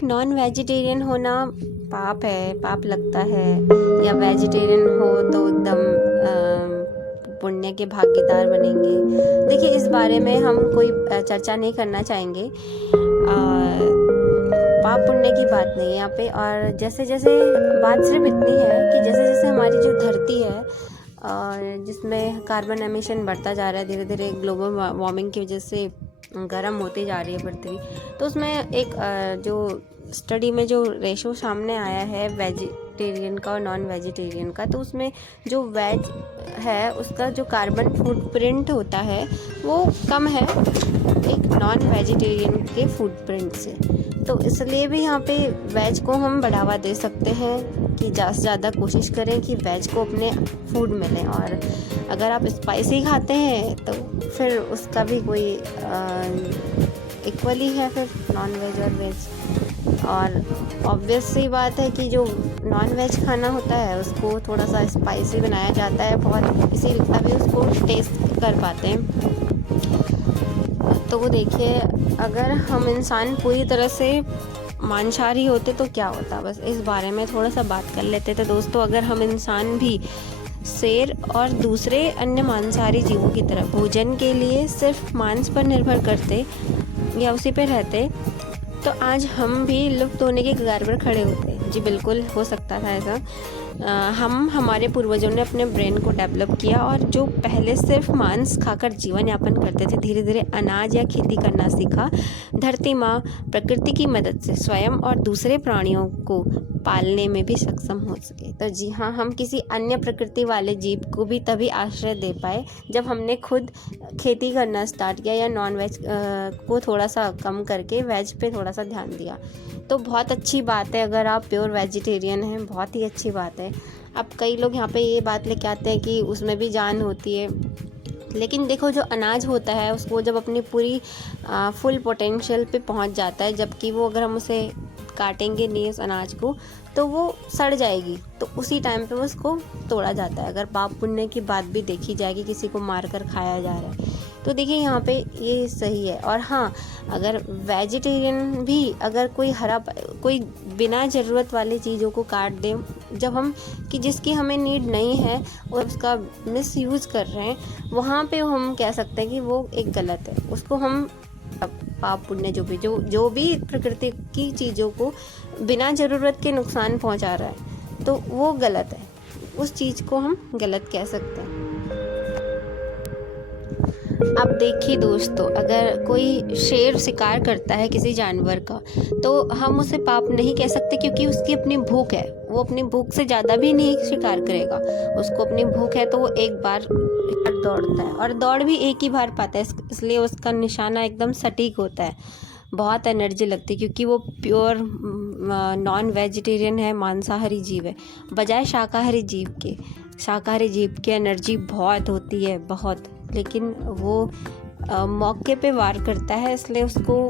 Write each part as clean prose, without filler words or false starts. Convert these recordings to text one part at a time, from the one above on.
एक non vegetarian होना पाप है, पाप लगता है, या वेजिटेरियन हो तो एकदम पुण्य के भागीदार बनेंगे। देखिए, इस बारे में हम कोई चर्चा नहीं करना चाहेंगे। पाप पुण्य की बात नहीं है यहाँ पे। और जैसे जैसे बात सिर्फ इतनी है कि जैसे जैसे हमारी जो धरती है और जिसमें कार्बन एमिशन बढ़ता जा रहा है धीरे धीरे, ग्लोबल वार्मिंग की वजह से गर्म होती जा रही है पृथ्वी, तो उसमें एक जो स्टडी में जो रेशो सामने आया है वेजिटेरियन का और नॉन वेजिटेरियन का, तो उसमें जो वेज है उसका जो कार्बन फुटप्रिंट होता है वो कम है एक नॉन वेजिटेरियन के फुटप्रिंट से। तो इसलिए भी यहाँ पे वेज को हम बढ़ावा दे सकते हैं कि ज़्यादा से ज़्यादा कोशिश करें कि वेज को अपने फूड मिले। और अगर आप स्पाइसी खाते हैं तो फिर उसका भी कोई इक्वली है फिर नॉन वेज और वेज। और ऑब्वियस सी बात है कि जो नॉन वेज खाना होता है उसको थोड़ा सा स्पाइसी बनाया जाता है बहुत, इसीलिए तभी उसको टेस्ट कर पाते हैं। तो वो देखिए, अगर हम इंसान पूरी तरह से मांसाहारी होते तो क्या होता, बस इस बारे में थोड़ा सा बात कर लेते थे दोस्तों। अगर हम इंसान भी शेर और दूसरे अन्य मांसाहारी जीवों की तरह भोजन के लिए सिर्फ मांस पर निर्भर करते या उसी पे रहते, तो आज हम भी लुप्त होने के कगार पर खड़े होते। जी बिल्कुल, हो सकता था ऐसा। हमारे पूर्वजों ने अपने ब्रेन को डेवलप किया और जो पहले सिर्फ मांस खाकर जीवन यापन करते थे, धीरे धीरे अनाज या खेती करना सीखा। धरती माँ प्रकृति की मदद से स्वयं और दूसरे प्राणियों को पालने में भी सक्षम हो सके। तो जी हाँ, हम किसी अन्य प्रकृति वाले जीव को भी तभी आश्रय दे पाए जब हमने खुद खेती करना स्टार्ट किया या नॉन वेज को थोड़ा सा कम करके वेज पे थोड़ा सा ध्यान दिया। तो बहुत अच्छी बात है अगर आप प्योर वेजिटेरियन हैं, बहुत ही अच्छी बात है। अब कई लोग यहाँ पे ये बात लेके आते हैं कि उसमें भी जान होती है, लेकिन देखो जो अनाज होता है उसको जब अपनी पूरी फुल पोटेंशियल पे पहुँच जाता है, जबकि वो अगर हम उसे काटेंगे नहीं उस अनाज को तो वो सड़ जाएगी, तो उसी टाइम पे उसको तोड़ा जाता है। अगर पाप पुण्य की बात भी देखी जाएगी, किसी को मार कर खाया जा रहा है, तो देखिए यहाँ पे ये सही है। और हाँ, अगर वेजिटेरियन भी अगर कोई बिना ज़रूरत वाली चीज़ों को काट दे, जब हम कि जिसकी हमें नीड नहीं है और उसका मिस यूज़ कर रहे हैं, वहाँ पे हम कह सकते हैं कि वो एक गलत है। उसको हम पाप पुण्य जो भी प्रकृति की चीज़ों को बिना ज़रूरत के नुकसान पहुंचा रहा है, तो वो गलत है, उस चीज़ को हम गलत कह सकते हैं। अब देखिए दोस्तों, अगर कोई शेर शिकार करता है किसी जानवर का, तो हम उसे पाप नहीं कह सकते, क्योंकि उसकी अपनी भूख है। वो अपनी भूख से ज़्यादा भी नहीं शिकार करेगा, उसको अपनी भूख है तो वो एक बार दौड़ता है और दौड़ भी एक ही बार पाता है, इसलिए उसका निशाना एकदम सटीक होता है। बहुत एनर्जी लगती है क्योंकि वो प्योर नॉन वेजिटेरियन है, मांसाहारी जीव है, बजाय शाकाहारी जीव के। शाकाहारी जीव की एनर्जी बहुत होती है, बहुत, लेकिन वो मौके पे वार करता है, इसलिए उसको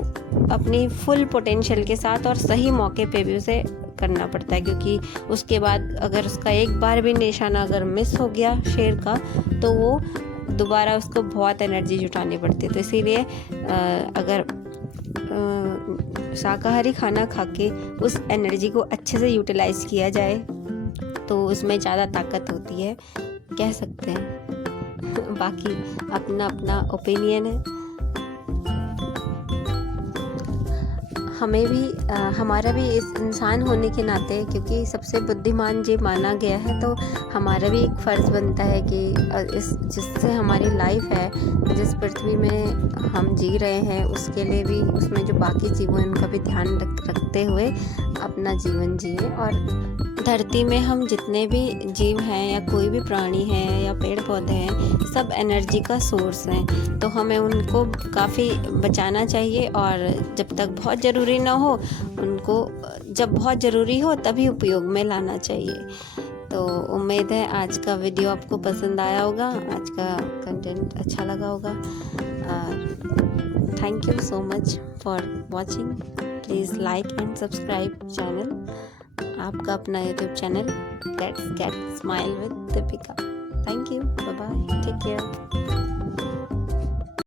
अपनी फुल पोटेंशियल के साथ और सही मौके पे भी उसे करना पड़ता है, क्योंकि उसके बाद अगर उसका एक बार भी निशाना अगर मिस हो गया शेर का, तो वो दोबारा उसको बहुत एनर्जी जुटानी पड़ती है। तो इसीलिए अगर शाकाहारी खाना खा के उस एनर्जी को अच्छे से यूटिलाइज किया जाए तो उसमें ज़्यादा ताकत होती है, कह सकते हैं। बाकी अपना अपना ओपिनियन है। हमें भी हमारा भी इस इंसान होने के नाते, क्योंकि सबसे बुद्धिमान जीव माना गया है, तो हमारा भी एक फ़र्ज़ बनता है कि इस जिससे हमारी लाइफ है, जिस पृथ्वी में हम जी रहे हैं, उसके लिए भी, उसमें जो बाकी जीव हैं उनका भी ध्यान रखते हुए अपना जीवन जिए। और धरती में हम जितने भी जीव हैं या कोई भी प्राणी है या पेड़ पौधे हैं, सब एनर्जी का सोर्स हैं, तो हमें उनको काफ़ी बचाना चाहिए। और जब तक बहुत ज़रूरी ना हो, उनको जब बहुत ज़रूरी हो तभी उपयोग में लाना चाहिए। तो उम्मीद है आज का वीडियो आपको पसंद आया होगा, आज का कंटेंट अच्छा लगा होगा। Thank you so much for watching. Please like and subscribe channel, आपका अपना YouTube channel get smile with Deepika. Thank you, bye bye, take care.